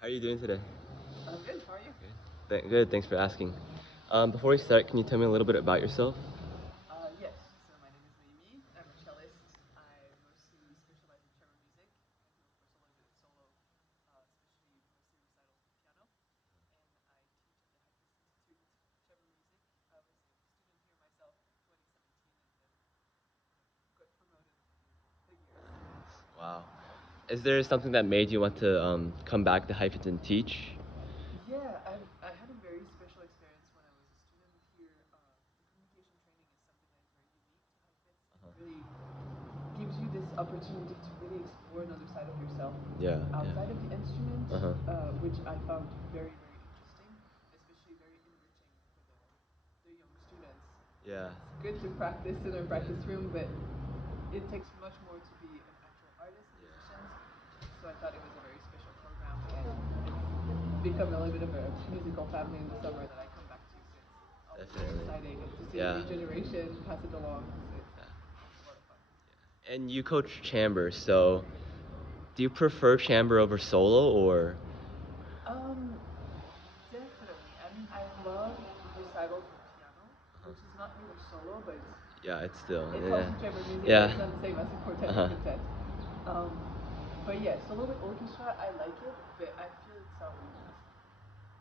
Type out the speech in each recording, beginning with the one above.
How are you doing today? I'm good. How are you? Good, thanks for asking. Before we start, can you tell me a little bit about yourself? Yes. So my name is Noemie. I'm a cellist. I mostly specialize in chamber music. I do, of course, a little bit of solo, especially mostly recitals with piano. And I teach at the High Institute of Chamber Music. I was a student here myself in 2017 and then got promoted through the years. Wow. Is there something that made you want to come back to Hyphens and teach? Yeah, I had a very special experience when I was a student here. The communication training is something that is very unique to Heifetz and Uh-huh. really gives you this opportunity to really explore another side of yourself Yeah, outside yeah. of the instrument, Uh-huh. which I found very, very interesting, especially very enriching for the young students. Yeah. It's good to practice in a practice room, but it takes much more to be an actual artist and musicians. So I thought it was a very special program, and it's become a little bit of a musical family in the summer that I come back to. So it's always very Definitely. exciting to see a Yeah. new generation pass it along. So it's a lot of fun. And you coach chamber, so do you prefer chamber over solo or? Um, Definitely. I mean, I love recitals with piano, which is not really solo, but Yeah, it's still. it's Yeah. also chamber music, but Yeah. it's not the same as a quartet or Uh-huh. quintet. Um, but yeah, solo with orchestra, I like it, but I feel it's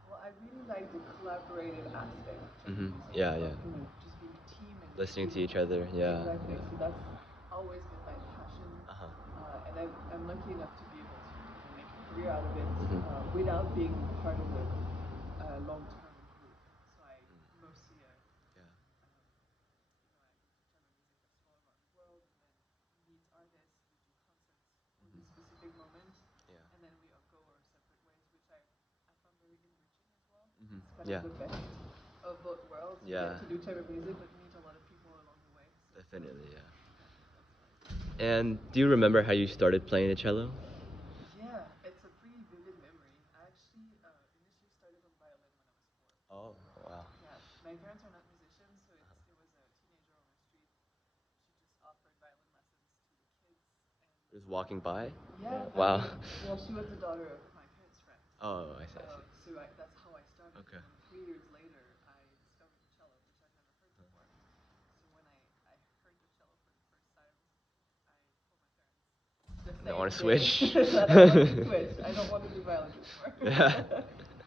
well, I really like the collaborative aspect of chamber Mhm. music, Yeah, of yeah. just being a team and Listening to being each other. Yeah. exactly. Yeah. So that's always been my passion, Uh-huh. and I'm lucky enough to be able to make a career out of it Mhm. without being part of a long-term group. So I mostly Yeah. I go to chamber music festival around the world and then meet artists. We do concerts for this specific moment, Yeah. and then we all go our separate ways, which I found very enriching as well. Mhm. It's kind of Yeah. the best of both worlds. You Yeah. get to do chamber music, but meet a lot of people along the way. So Definitely, yeah. that's fun. And do you remember how you started playing the cello? Yeah, it's a pretty vivid memory. I actually initially started on violin when I was 4. Oh, wow. Yeah, my parents are not musicians, so it was a teenager on our street. She just offered violin lessons to the kids, and Just walking by? yeah, I Wow. mean, well, she was the daughter of my parents' friend, Oh, I see, I see. that's how I started. Okay. And then 3 years later, I discovered the cello, which I've never heard before. So when I heard the cello for the first time, I told my parents the You don't same want to day switch? that I want to switch. I don't want to do violin anymore. Yeah.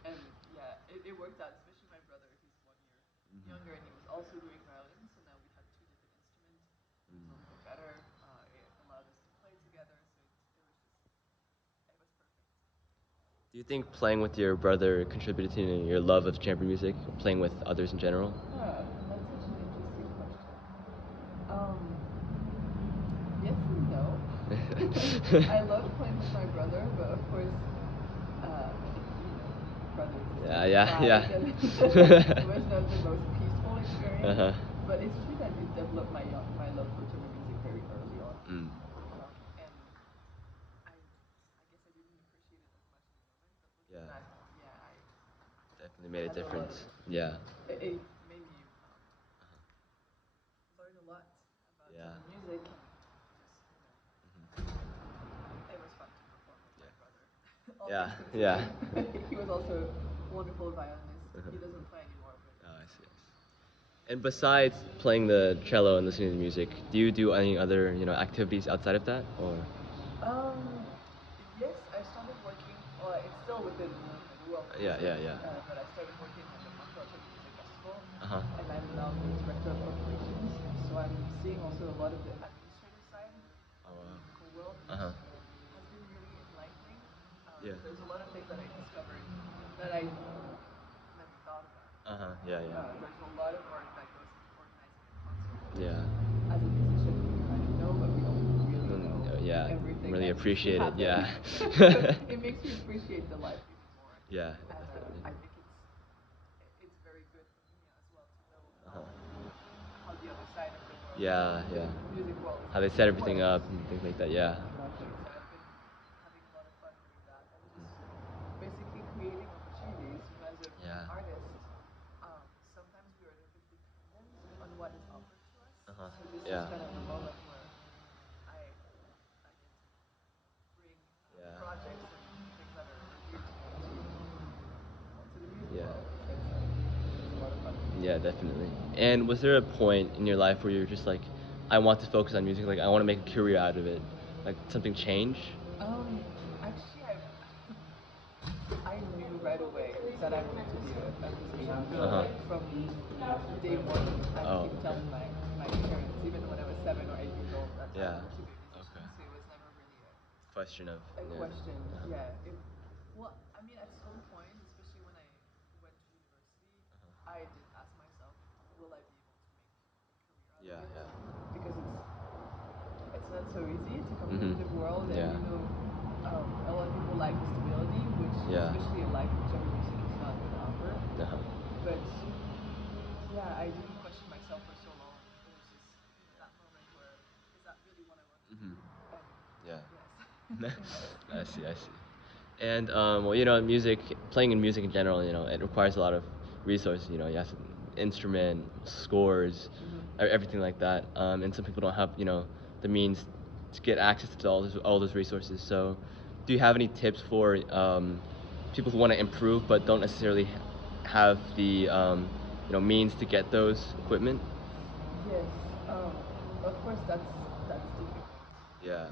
And yeah, it worked out, especially my brother. He's 1 year younger, and he was also doing violin. So now we had two different instruments. It was a little bit better. It allowed us to play together. So it was perfect. Do you think playing with your brother contributed to your love of chamber music, playing with others in general? That's such an interesting question. Um, yes and no. I love playing with my brother, but of course, brothers is Yeah, like yeah, fight, yeah. and it was not the most peaceful experience. Uh-huh. But it's true that it developed my love for chamber music very early on. Mm. And I guess I didn't appreciate it as much in the moment, but looking Yeah, back, yeah, definitely I made a had a lot of. difference. Yeah. It made me learn a lot about Yeah. chamber music, and Mhm. it was fun to perform with my brother. All Yeah, things yeah. considered, he was also a wonderful violinist. Uh-huh. He doesn't play anymore, but Oh, I see, I see. And besides playing the cello and listening to music, do you do any other, activities outside of that, or? yes, I started working. Well, it's still within the world of Yeah, music, yeah, yeah. but I started working at the Montreal Chamber Music Festival, Uh-huh. and I'm now the director of operations. So I'm seeing also a lot of the administrative side Oh, of the wow. musical world, which Uh-huh. has been really enlightening. Yeah. There's a lot of things that I discovered that I never thought about. Uh-huh. Yeah, yeah. There's a lot of work that goes into organizing a concert, which Yeah. as a musician we kind of know, but we don't really know Yeah, everything really that needs to appreciate it. happen. Yeah. So it makes me appreciate the life even more. Yeah, And definitely. I think it's very good for me as well to know Uh-huh. how the other side of the world, Yeah, the yeah. music world, How they set everything works. up and things like that. Yeah. Exactly. So I've been having a lot of fun doing that and just basically creating opportunities. As an Yeah. artist, sometimes we are a little bit dependent on what is offered to us. Uh-huh. So this is Yeah. kind of the moment where I get to bring Yeah. projects and things that are dear to me to Yeah, definitely. And was there a point in your life where you're just like, I want to focus on music, like I want to make a career out of it? Like something change? Um, Actually, I knew right away that I wanted to be a musician. Uh-huh. From day one, I Oh, keep okay. telling my parents, even when I was 7 or 8 years old, that I Yeah. wanted to be a musician. Okay. So it was never really Question of a yeah. question. Uh-huh. Yeah. Well, I mean, at some point, especially when I went to university, I did ask myself, will I be able to make a career Yeah, out of it? yeah. Because it's not so easy. It's a Mhm. competitive world, and Yeah. a lot of people like the stability, which Yeah. especially a life in chamber music is not going to offer. Uh-huh. But yeah, I didn't question myself for so long. It was just that moment where, is that really what I want to do? Mhm. And Yeah. yes, it was. I see, I see. And well, music, playing in music in general, it requires a lot of resources. You have to instrument, scores, everything like that. And some people don't have, the means to get access to all those resources. So, do you have any tips for people who want to improve but don't necessarily have the, means to get those equipment? Yes, of course that's difficult. Yeah.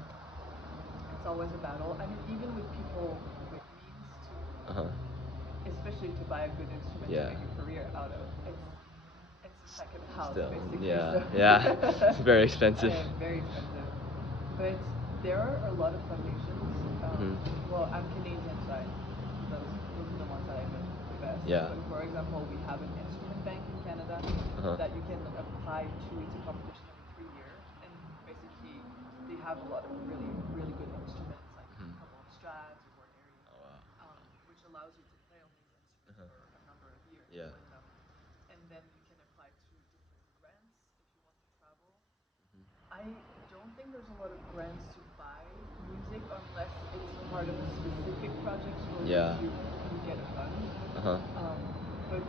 It's always a battle. I mean, even with people with means to, Uh huh. especially to buy a good instrument to Yeah. make a career out of, it's a second house Still, basically. yeah, So yeah. It's very expensive. very expensive. But there are a lot of foundations. Mhm. Well, I'm Canadian, so those are the ones that I know the best. Yeah. But for example, we have an instrument bank in Canada Uh-huh. that you can apply to. It's a competition every 3 years, and basically they have a lot of really really good instruments, like Mhm. a couple of Strats or Guarneri, Oh wow. which allows you to play on these instruments Uh-huh. for a number of years, Yeah. more than enough. And then you can apply to different grants if you want to travel. I don't think there's a lot of grants to buy music unless it's part of a specific project for which Yeah. you get a fund. Uh-huh. But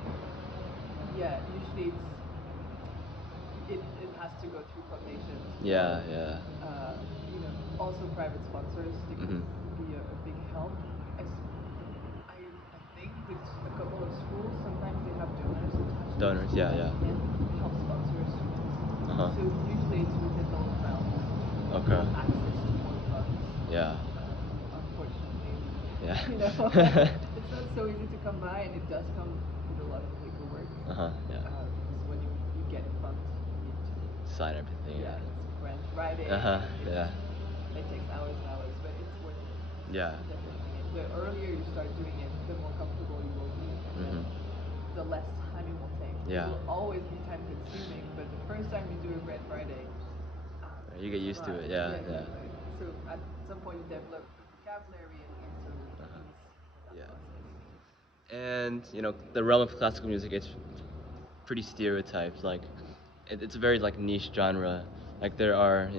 yeah, usually it has to go through foundations Yeah, or yeah. also private sponsors. They could Mhm. be a big help. As I think with a couple of schools, sometimes they have donors attached to the Donors, school yeah, that yeah. can help sponsor students. Uh-huh. So usually it's within those realms to Okay. have access to more funds. Yeah. Unfortunately, Yeah. it's not so easy to come by, and it does come with a lot of paperwork. Uh-huh. Yeah. Because when you get a fund, you need to Sign everything. yeah, it's grant writing. Uh-huh. Yeah. It takes hours and hours, but it's worth it. Yeah. Definitely. And the earlier you start doing it, the more comfortable you will be, and then Mhm. the less time it will take. It Yeah. will always be time consuming, but the first time you do a grant writing, You get it's a used to lot. it. Yeah, Yeah, yeah. exactly. So at some point you develop a vocabulary and some Uh-huh. ease with that Yeah. process. And the realm of classical music, it's pretty stereotyped. Like, it's a very like niche genre. Like there are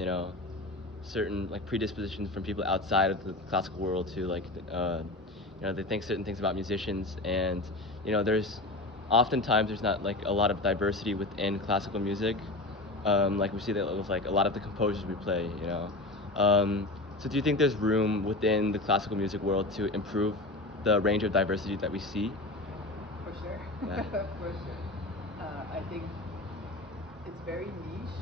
certain like predispositions from people outside of the classical world to like they think certain things about musicians, and there's oftentimes there's not like a lot of diversity within classical music. Like we see that with like a lot of the composers we play. So do you think there's room within the classical music world to improve the range of diversity that we see? For sure. Yeah. For sure. I think it's very niche,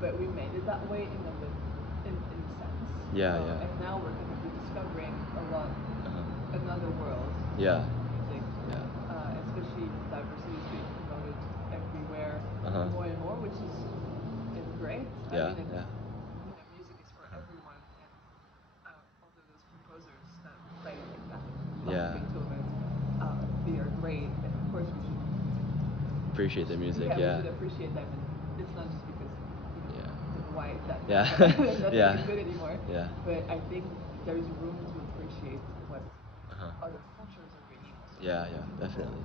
but we made it that way in a sense. Yeah, yeah. And now we're kind of rediscovering Uh-huh. another world of Yeah. classical music, Yeah. especially diversity is being promoted everywhere Uh-huh. more and more, which is great. I Yeah, mean, yeah. music is for Uh-huh. everyone, and although those composers that play like that, Bach, Yeah. Beethoven, they are great, and of course Appreciate the music. yeah, we Yeah. should appreciate them, and it's not just because Yeah. they're white that Yeah. that make Yeah. it good anymore. Yeah. But I think there is room to appreciate what Uh-huh. other cultures are bringing also. Yeah, yeah, definitely.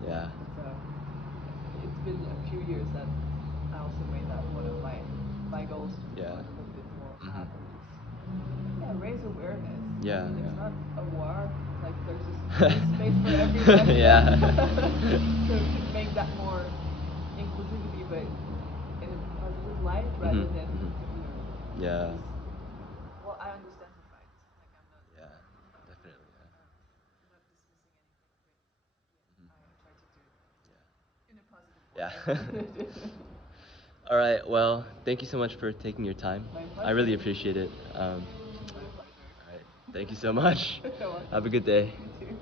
Yeah. It's been a few years that I also made that one of my goals to Yeah. promote a little bit more of Mhm. that, and just raise awareness. I Yeah, mean, it's yeah. not a war. Like there's space for everyone. Yeah. So we should make that more inclusivity, but in a positive light rather Mhm. than Mhm. Yeah. just. Well, I understand the fight. Like Yeah. Definitely. Yeah. not dismissing anything, but yeah, Mhm. I try to do Yeah. All right. Well, thank you so much for taking your time. My I really pleasure. appreciate it. My pleasure. All right. Thank you so much. You're welcome. Have a good day. You too.